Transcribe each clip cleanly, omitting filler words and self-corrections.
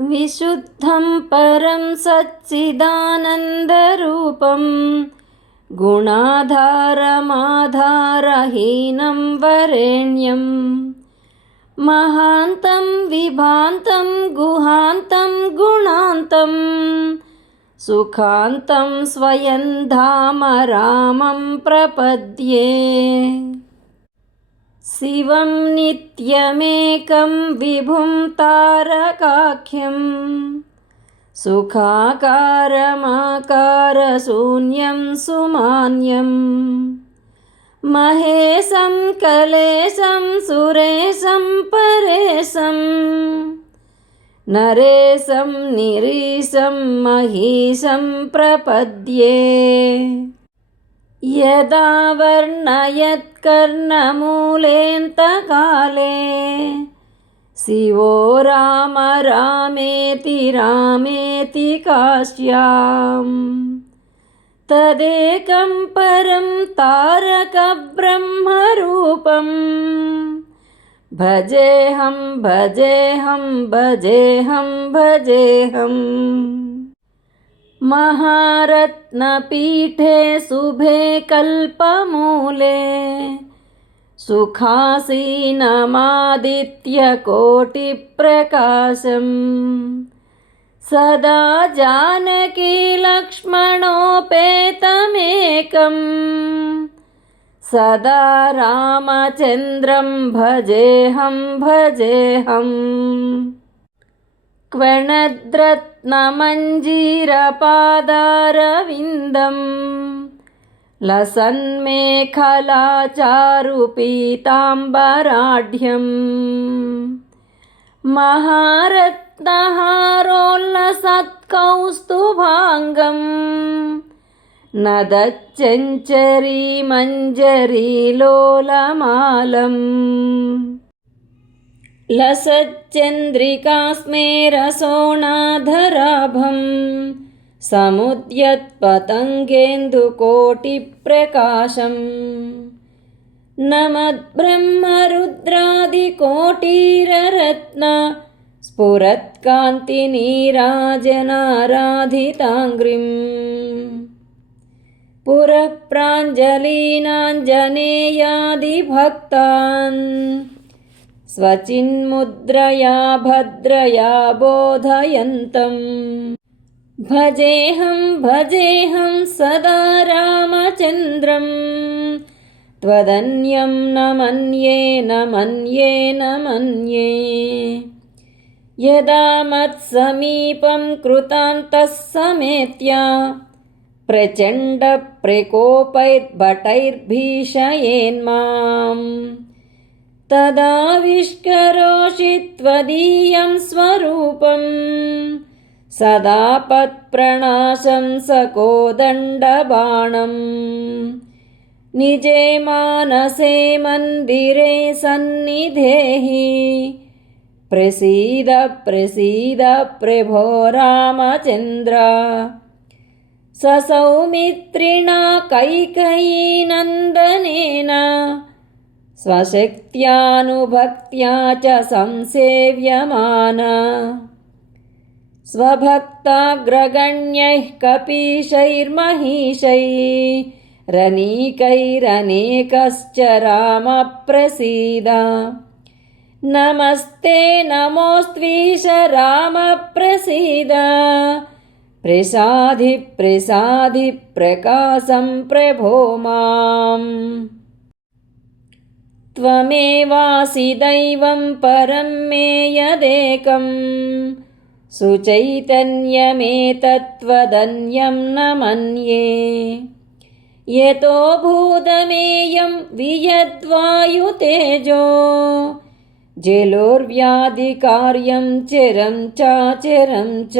विशुद्धं परं सच्चिदानन्दरूपं गुणाधारमाधारहीनं वरेण्यं महान्तं विभान्तं गुहान्तं गुणान्तं सुखान्तं स्वयं धाम रामं प्रपद्ये। शिवं नित्यमेकं विभुं तारकाख्यं सुखाकारमाकारशून्यं सुमान्यं महेशं कलेशं सुरेशं परेशं नरेशं निरीशं महिषं प्रपद्ये। यदा वर्णयत्कर्णमूलेऽन्तकाले शिवो राम रामेति रामेति काश्याम् तदेकं परं तारकब्रह्मरूपं भजेऽहं भजेऽहं भजेऽहं भजेऽहम्। महारत्नपीठे शुभे कल्पमूले सुखासीनमादित्यकोटिप्रकाशम् सदा जानकीलक्ष्मणोपेतमेकं सदा रामचन्द्रं भजेऽहं भजेऽहं। क्वणद्रत्नमञ्जीरपादारविन्दं लसन्मेखलाचारुपीताम्बराढ्यं महारत्नहारोल्लसत्कौस्तुभाङ्गं नदच्चञ्चरीमञ्जरीलोलमालम् लसच्चन्द्रिकास्मेरसोणाधराभं समुद्यत्पतङ्गेन्दुकोटिप्रकाशम् नमद्ब्रह्मरुद्रादिकोटिररत्न स्फुरत्कान्तिनीराजनाराधिताङ्घ्रिम् पुरः प्राञ्जलीनाञ्जनेयादिभक्तान् स्वचिन्मुद्रया भद्रया बोधयन्तं भजेऽहं भजेऽहं सदा रामचन्द्रं त्वदन्यं न मन्ये न मन्ये न मन्ये। यदा मत्समीपं कृतान्तः समेत्य प्रचण्डप्रकोपैर्भटैर्भीषयेन्माम् तदाविष्करोषि त्वदीयं स्वरूपं सदा पत्प्रणाशं सकोदण्डबाणम् निजे मानसे मन्दिरे सन्निधेहि प्रसीद प्रसीद प्रभो रामचन्द्र। ससौमित्रिणा कैकेयीनन्दनेन स्वशक्त्यानुभक्त्या च संसेव्यमान स्वभक्ताग्रगण्यैः कपीशैर्महिषैरनेकैरनेकश्च राम प्रसीद। नमस्ते नमोऽस्त्वीश राम प्रसीद प्रसाधि प्रसाधि प्रकाशं प्रभो माम्। त्वमेवासि दैवं परं मे यदेकं सुचैतन्यमेतत्त्वदन्यं न मन्ये। यतो भूतमेयं वियद्वायुतेजो जलोर्व्याधिकार्यं चिरं चाचिरं च।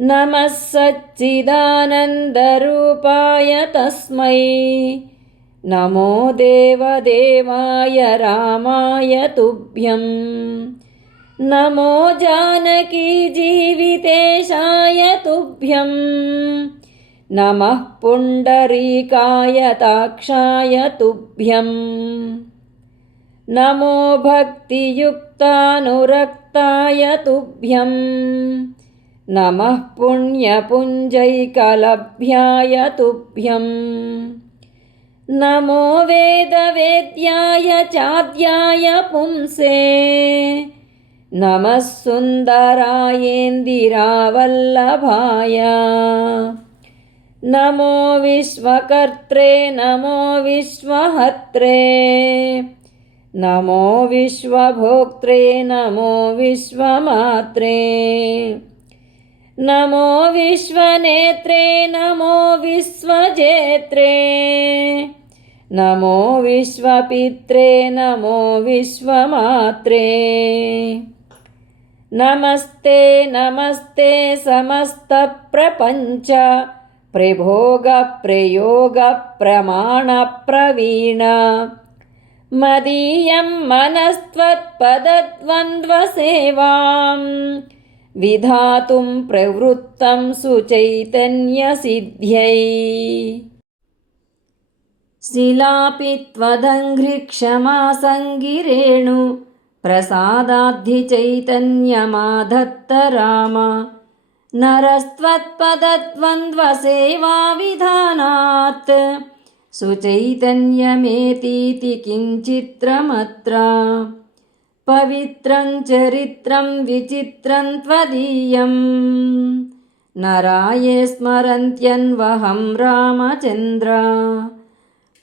नमः सच्चिदानन्दरूपाय तस्मै नमो देवदेवाय रामाय तुभ्यं। नमो जानकीजीवितेशाय तुभ्यं नमः पुण्डरीकाय ताक्षाय तुभ्यम्। नमो भक्तियुक्तानुरक्ताय तुभ्यं नमः पुण्यपुञ्जैकलभ्याय तुभ्यं नमो वेदवेद्याय चाद्याय पुंसे नमः सुन्दरायेन्दिरावल्लभाय नमो विश्वकर्त्रे नमो विश्वहर्त्रे नमो विश्वभोक्त्रे नमो विश्वमात्रे नमो विश्वनेत्रे नमो विश्वजेत्रे नमो विश्वपित्रे नमो विश्वमात्रे नमस्ते नमस्ते समस्तप्रपञ्च प्रभोगप्रयोगप्रमाणप्रवीण मदीयं मनस्त्वत्पदद्वन्द्वसेवां विधातुं प्रवृत्तं सुचैतन्यसिद्ध्यै शिलापि त्वदङ्घ्रिक्षमा सङ्गिरेणु प्रसादाद्धिचैतन्यमाधत्त राम नरस्त्वत्पदद्वन्द्वसेवाविधानात् सुचैतन्यमेतीति किञ्चित्रमत्र पवित्रं चरित्रं विचित्रं त्वदीयं नराये स्मरन्त्यन्वहं रामचन्द्र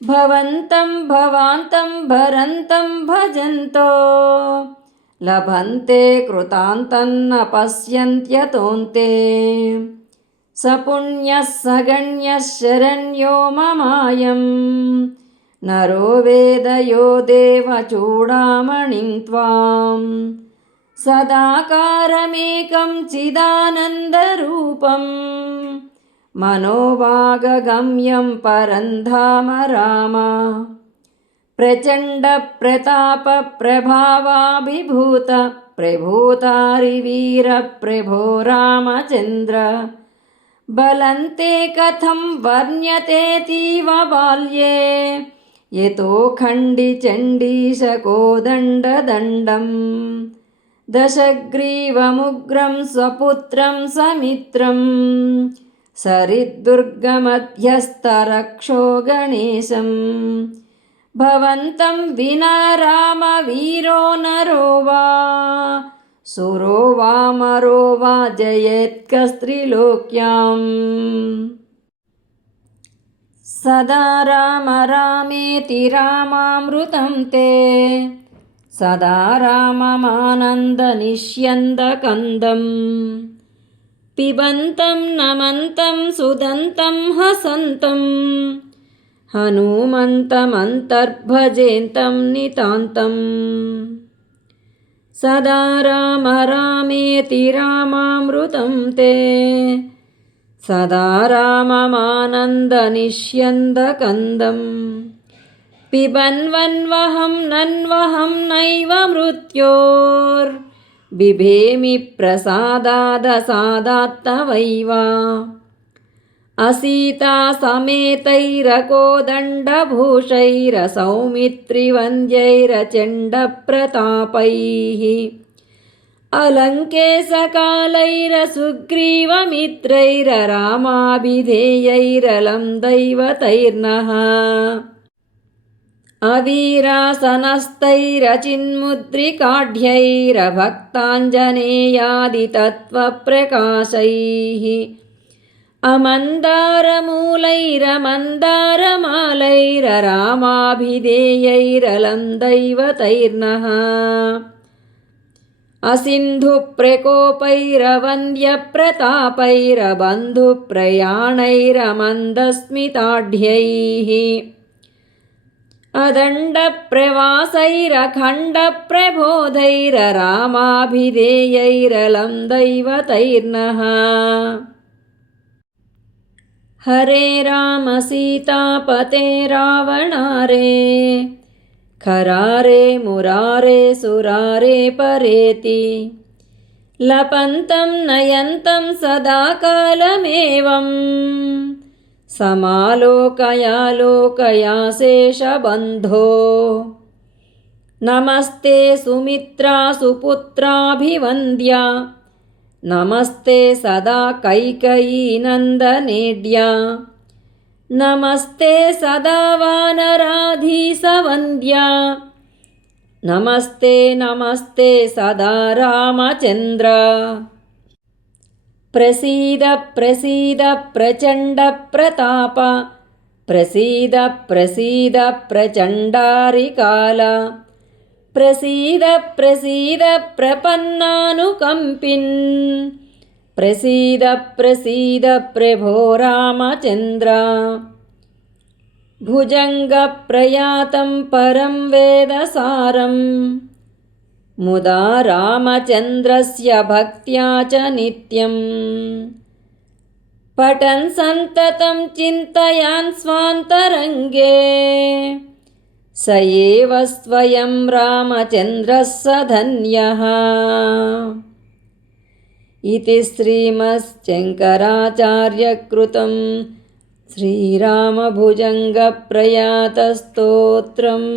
भवन्तं भवान्तं भरन्तं भजन्तो लभन्ते कृतान्तं न पश्यन्त्यतोऽन्ते स पुण्यः स गण्यः शरण्यो ममायं नरो वेदयो देवचूडामणिं त्वां सदाकारमेकं चिदानन्दरूपं मनोवागगम्यं परं धाम राम प्रचण्डप्रतापप्रभावाभिभूत प्रभूतारिवीरप्रभो रामचन्द्र बलन्ते कथं वर्ण्यतेऽतीव बाल्ये यतो खण्डिचण्डीशकोदण्डदण्डं दशग्रीवमुग्रं स्वपुत्रं समित्रं सरिद्दुर्गमध्यस्थरक्षो गणेशं भवन्तं विना रामवीरो नरो वा सुरो वा मरो वा जयेत्कस्त्रिलोक्याम् सदा राम रामेति रामामृतं ते सदा राममानन्दनिष्यन्दकन्दं पिबन्तं नमन्तं सुदन्तं हसन्तं हनुमन्तमन्तर्भजेन्तं नितान्तम् सदा राम रामेति रामामृतं ते सदा राममानन्दनिष्यन्दकन्दं पिबन्वन्वहं नन्वहं नैव मृत्योर्बिभेमि प्रसादादसादात्तवैव असीता समेतैरकोदण्डभूषैरसौमित्रिवन्द्यैरचण्डप्रतापैः अलङ्केशकालैरसुग्रीवमित्रैररामाभिधेयैरलं दैवतैर्नः अवीरासनस्तैरचिन्मुद्रिकाढ्यैरभक्ताञ्जनेयादितत्त्वप्रकाशैः अमन्दारमूलैरमन्दारमालैररामाभिधेयैरलं दैवतैर्नः असिन्धुप्रकोपैरवन्द्यप्रतापैरबन्धुप्रयाणैरमन्दस्मिताढ्यैः अदण्डप्रवासैरखण्डप्रबोधैररामाभिधेयैरलं दैवतैर्नः हरे राम सीतापते रावणारे खरारे मुरारे सुरारे परेति लपन्तं नयन्तं सदा कालमेवं समालोकया लोकया शेषबन्धो नमस्ते सुमित्रा सुपुत्राभिवन्द्या नमस्ते सदा कैकेयी नन्दनेड्या नमस्ते सदा वानराधीशवन्द्या नमस्ते नमस्ते सदा रामचन्द्र प्रसीद प्रसीद प्रचण्डप्रताप प्रसीद प्रसीद प्रचण्डारिकाल प्रसीद प्रसीद प्रपन्नानुकम्पिन् प्रसीद प्रसीद प्रभो रामचन्द्र भुजङ्गप्रयातं परं वेदसारम् मुदा रामचन्द्रस्य भक्त्या च नित्यम् पठन् सन्ततं चिन्तयान् स्वान्तरङ्गे स एव स्वयं रामचन्द्रः स धन्यः इति श्रीमच्छङ्कराचार्यकृतं श्रीरामभुजङ्गप्रयातस्तोत्रम्।